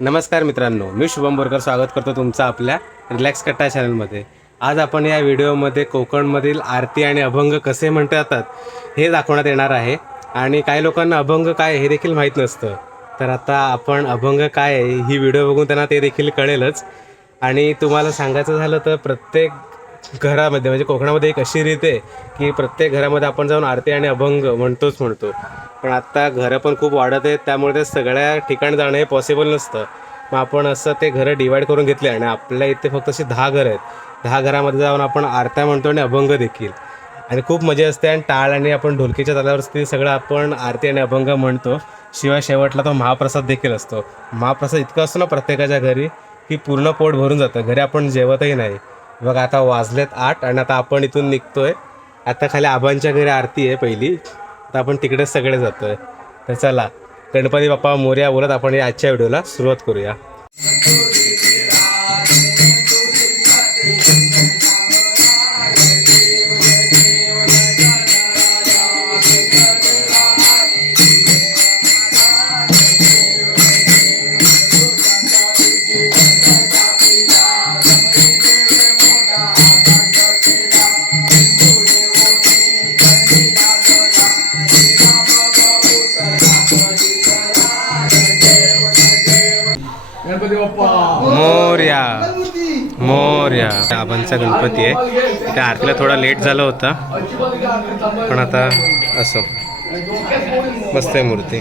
नमस्कार मित्रांनो मी शुभम बोरकर स्वागत करतो तुमचं आपल्या रिलॅक्स कट्टा चॅनलमध्ये. आज आपण या व्हिडिओमध्ये कोकणमधील आरती आणि अभंग कसे म्हणता हे दाखवण्यात येणार आहे. आणि काही लोकांना अभंग काय हे देखील माहीत नसतं. तर आता आपण अभंग काय आहे ही व्हिडिओ बघून त्यांना ते देखील कळेलच. आणि तुम्हाला सांगायचं झालं तर प्रत्येक घरामध्ये म्हणजे कोकणामध्ये एक अशी रीत आहे की प्रत्येक घरामध्ये आपण जाऊन आरती आणि अभंग म्हणतोच म्हणतो. पण आत्ता घरं पण खूप वाढत आहेत त्यामुळे ते सगळ्या ठिकाणी जाणं हे पॉसिबल नसतं. मग आपण असं ते घरं डिवाईड करून घेतले आणि आपल्या इथे फक्त अशी दहा घरं आहेत. दहा घरामध्ये जाऊन आपण आरत्या म्हणतो आणि अभंग देखील. आणि खूप मजा असते आणि टाळ आणि आपण ढोलकीच्या तालावर ते सगळं आपण आरती आणि अभंग म्हणतो. शिवाय शेवटला तो महाप्रसाद देखील असतो. महाप्रसाद इतका असतो ना प्रत्येकाच्या घरी की पूर्ण पोट भरून जातं. घरी आपण जेवतही नाही. बघ आता वाजलेत आठ आणि आता आपण इथून निघतोय. आता खाली आबांच्या घरी आरती आहे पहिली. तर आपण तिकडे सगळे जातोय. तर चला गणपती बाप्पा मोर्या बोलत आपण या आजच्या व्हिडिओला सुरुवात करूया. मोर्या. मोर्या. आबांचा गणपती आहे. त्या आरतीला थोडा लेट झाला होता. पण आता असो. मस्त आहे मूर्ती.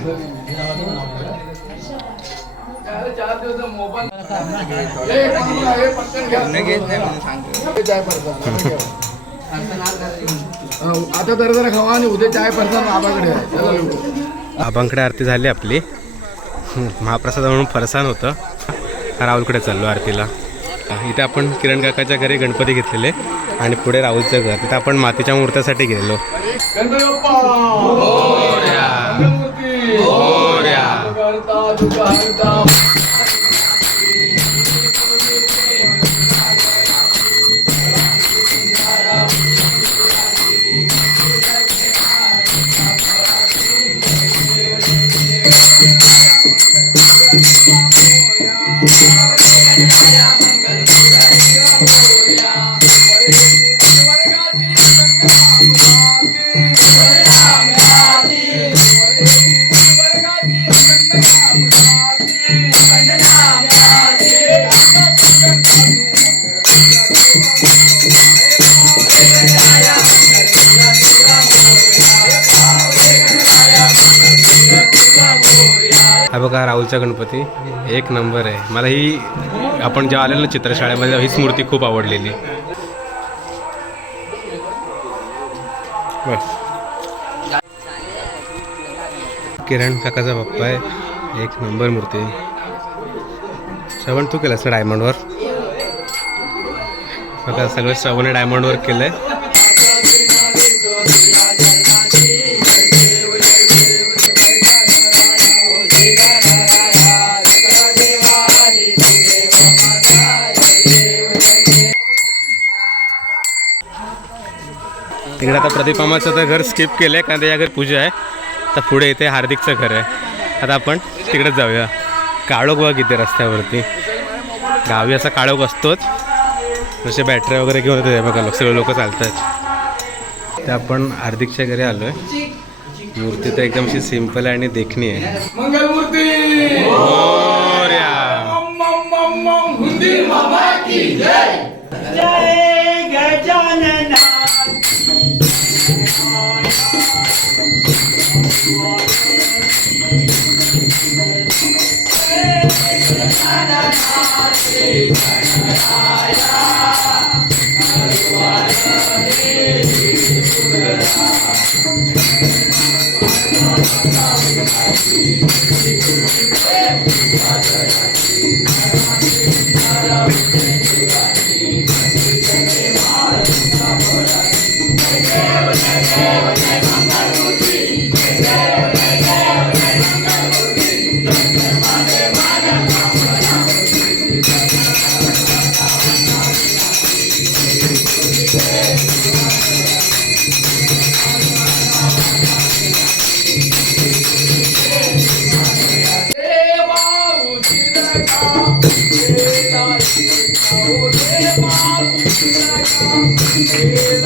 आता जरा जरा खावा आणि उद्या चाय पडसा आबाकडे. आबांकडे आरती झाली आपली. महाप्रसाद म्हणून फरसाण होतं. राहुलकडे चाललो आरतीला? इथे आपण किरण काकाच्या घरी गणपती घेतलेले आणि पुढे राहुलचं घर. तिथे आपण मातीच्या मूर्त्यासाठी गेलेलो. गणपती! बघा राहुलचा गणपती. एक नंबर आहे. मला ही आपण जेव्हा आलेलो चित्रशाळेमध्ये हीच मूर्ती खूप आवडलेली. बस. किरण काकाचा बाप्पा आहे. एक नंबर मूर्ती. श्रवण तू केलास ना डायमंडवर? बघा सगळं श्रवण डायमंडवर केलं आहे तिकडे आता प्रतिपामाचं तर घर स्किप केलं आहे कारण त्याच्या घरी पूजा आहे. तर पुढे इथे हार्दिकचं घर आहे. आता आपण तिकडेच जाऊया. काळोख बघा किती रस्त्यावरती. गावी असा काळोख असतोच. जसे बॅटऱ्या वगैरे घेऊन येते बघा लोक सगळे लोक चालत आहेत तर आपण हार्दिकच्या घरी आलो आहे मूर्ती तर एकदम अशी सिंपल आहे आणि देखणी आहे. I'm you. Yeah.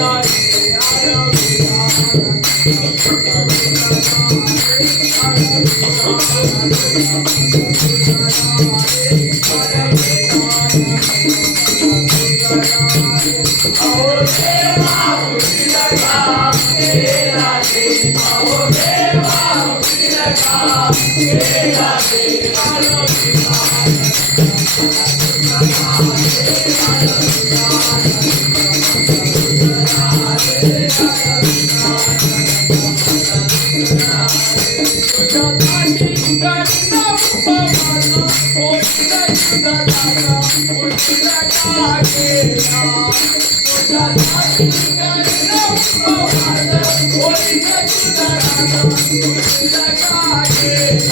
मोरया.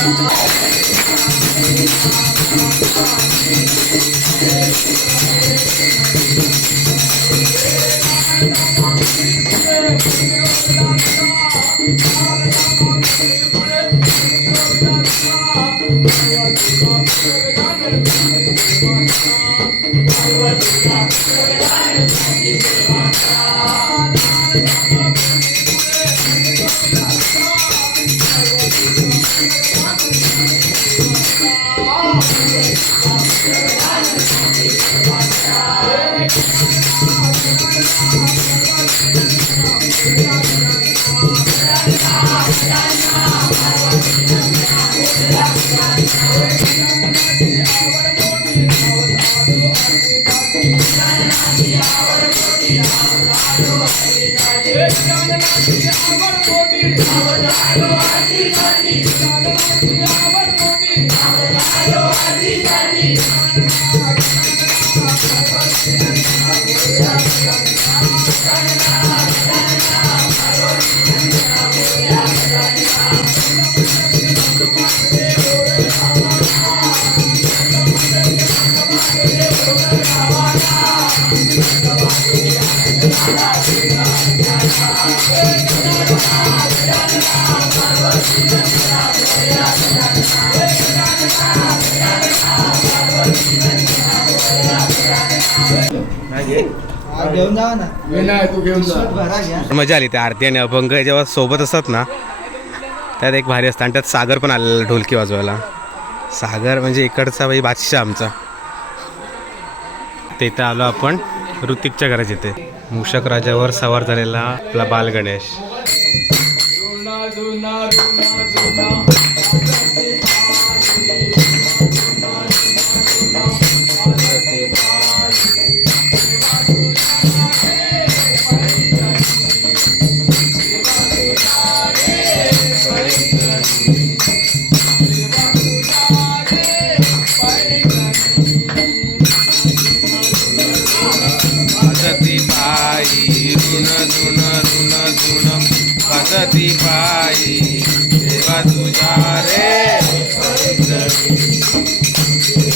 मम, घेऊन जावा ना. मी नाही तू घेऊन जा. भरा घ्या. मजा आली त्या आरती आणि अभंग जेव्हा सोबत असतात ना त्यात एक भारी असतं. आणि त्यात सागर पण आलेला ढोलकी वाजवायला. सागर म्हणजे इकडचा बाई बादशाह आमचा. तिथं आलो आपण ऋतिकच्या घरात इथे. मूषक राजावर सवार झालेला आपला बाल गणेश.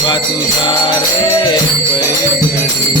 देवा तुझा रे पैठणी.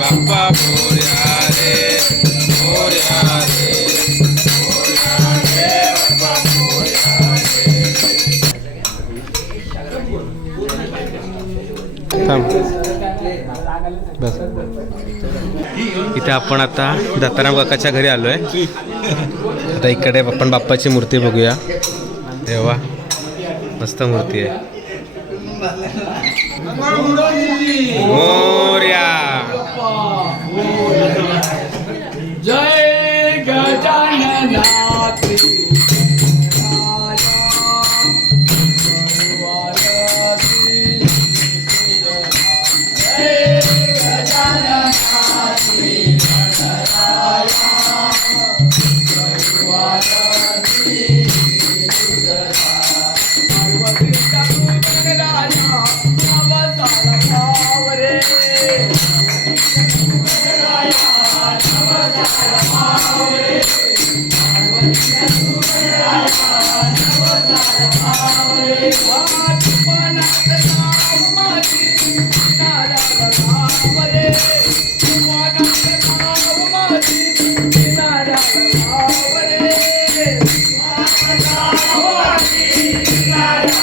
बाप्पा मोर्या रे मोर्या रे थांब. बस इथे आपण आता दत्ताराम काकाच्या घरी आहे आता इकडे आपण बाप्पाची मूर्ती बघूया. तेव्हा मस्त मूर्ती आहे. Morya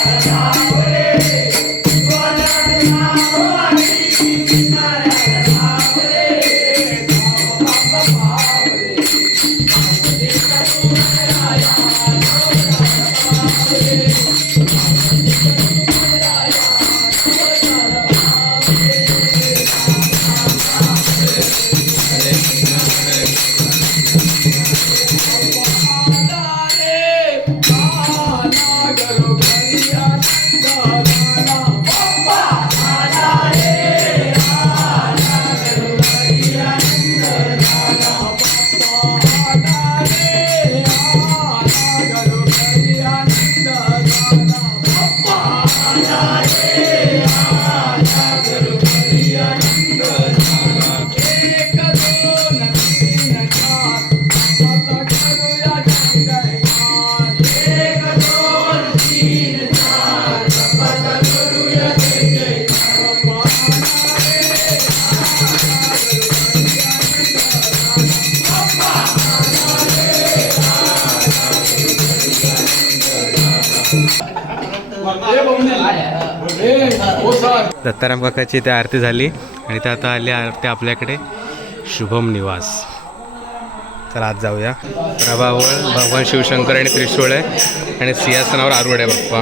Thank you. दत्ताराम काकाची इथे आरती झाली आणि त्या आता आली आरती आपल्याकडे. शुभम निवास. तर आज जाऊया. प्रभावळ भगवान शिवशंकर आणि त्रिशूळ आहे. आणि सिंहासनावर आरुड आहे बाप्पा.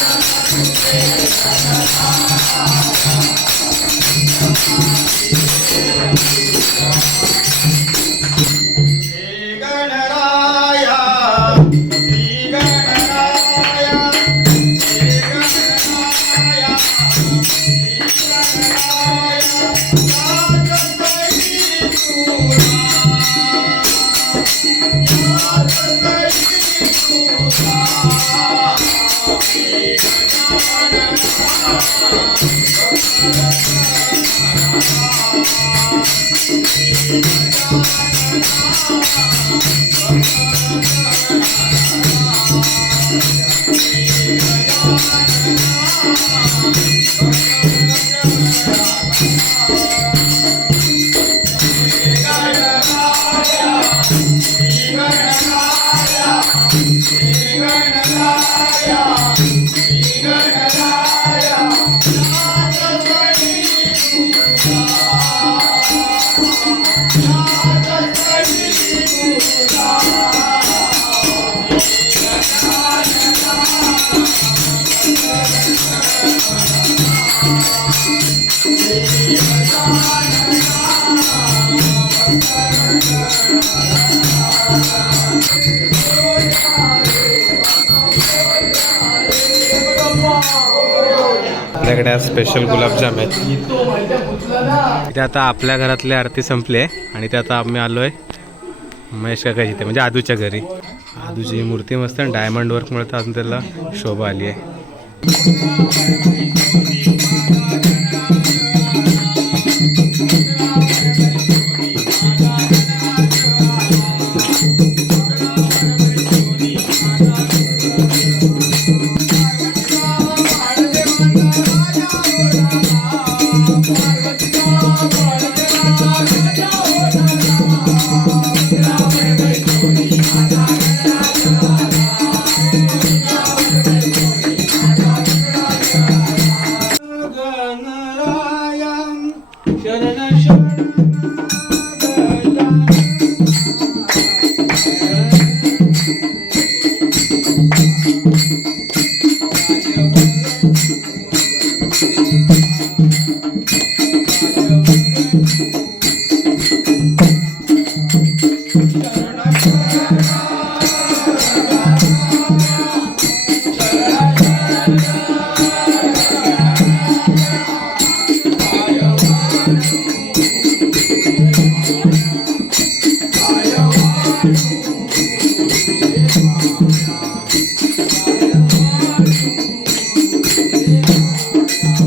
श्री सगळ्या आज स्पेशल गुलाबजाम आहेत. इथे आता आपल्या घरातली आरती संपली आहे आणि ते आता आम्ही आलो आहे महेश काकाची इथे म्हणजे आदूच्या घरी. आदूची मूर्ती मस्त आणि डायमंड वर्कमुळे तर अजून त्याला शोभा आली आहे.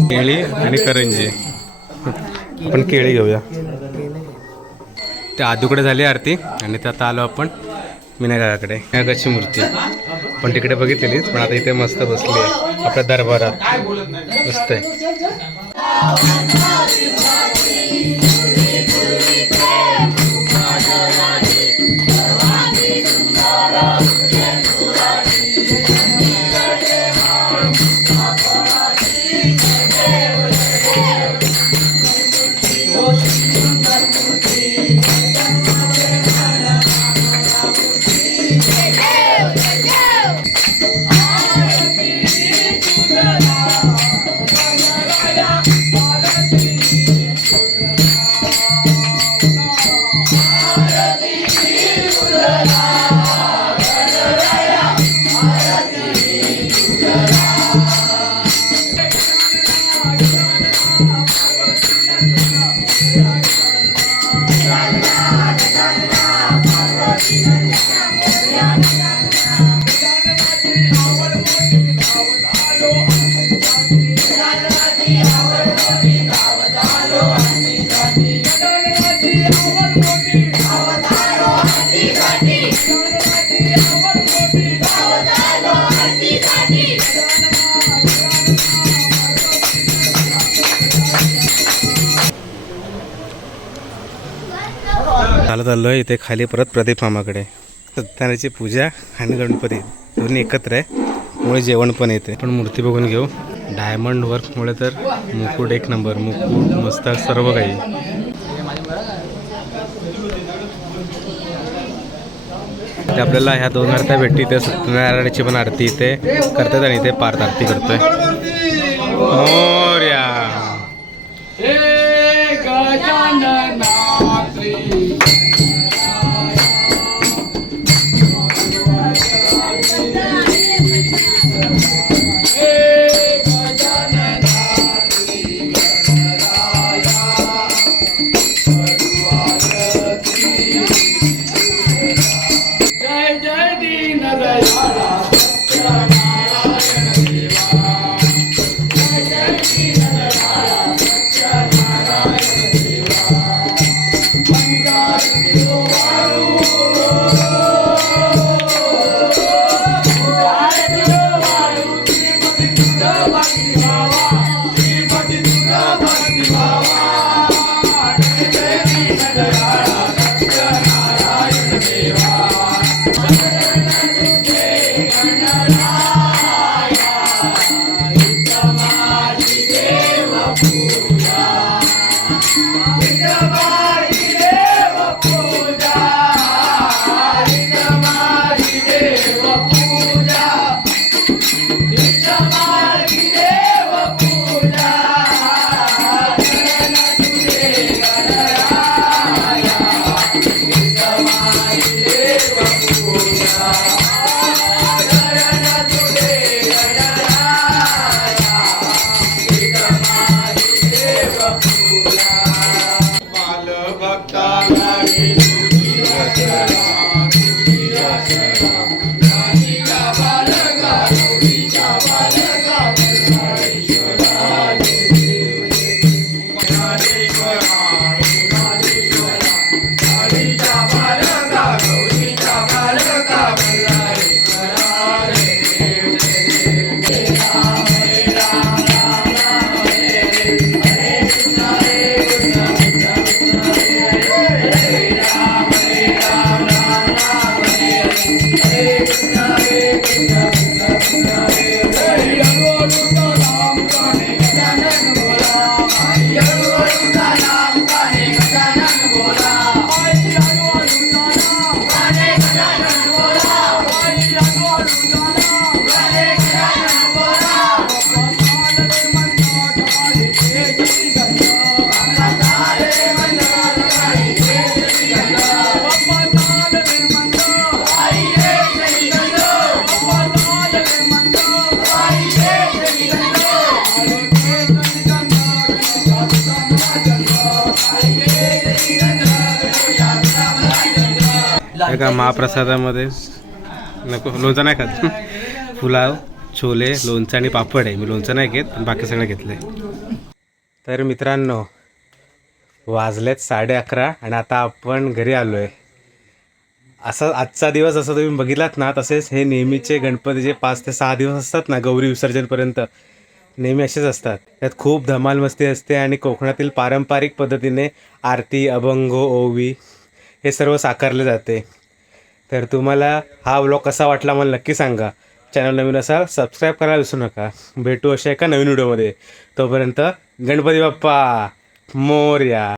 केळी आणि करंजी. आपण केळी घेऊया. त्या आदूकडे झाली आरती आणि त्यात आलो आपण विनायकाकडे. विनायकाची मूर्ती. पण तिकडे बघितलेलीच पण आता इथे मस्त बसली आहे. आपल्या दरबारात. मस्त आहे. चालत आलो आहे इथे खाली परत प्रदीप मामाकडे. सत्यनारायणची पूजा आणि गणपती दोन्ही एकत्र आहे. मुळे जेवण पण येते. पण मूर्ती बघून घेऊ. डायमंड वर्कमुळे तर मुकुट एक नंबर मुकुट मस्त सर्व काही. आपल्याला ह्या दोन आरत्या भेटते इथे सत्यनारायणाची पण आरती इथे करतात आणि इथे पार्थ आरती करतोय का महाप्रसादामध्ये? नको लोणचं नाही खात. पुलाव छोले लोणचं आणि पापड आहे. मी लोणचं नाही घेत पण बाकी सगळं घेतलंय. तर मित्रांनो वाजलेत साडे अकरा आणि आता आपण घरी आलो आहे असा आजचा दिवस असं तुम्ही बघितलात ना तसेच हे नेहमीचे गणपतीचे पाच ते सहा दिवस असतात ना गौरी विसर्जनपर्यंत. नेहमी असेच असतात. त्यात खूप धमाल मस्ती असते आणि कोकणातील पारंपरिक पद्धतीने आरती अभंग ओवी हे सर्व साकारले जाते. तर तुम्हाला हा व्लॉग कसा वाटला मला नक्की सांगा. चॅनल नवीन असाल सबस्क्राईब करायला विसरू नका. भेटू अशा एका नवीन व्हिडिओमध्ये तोपर्यंत गणपती बाप्पा मोर्या.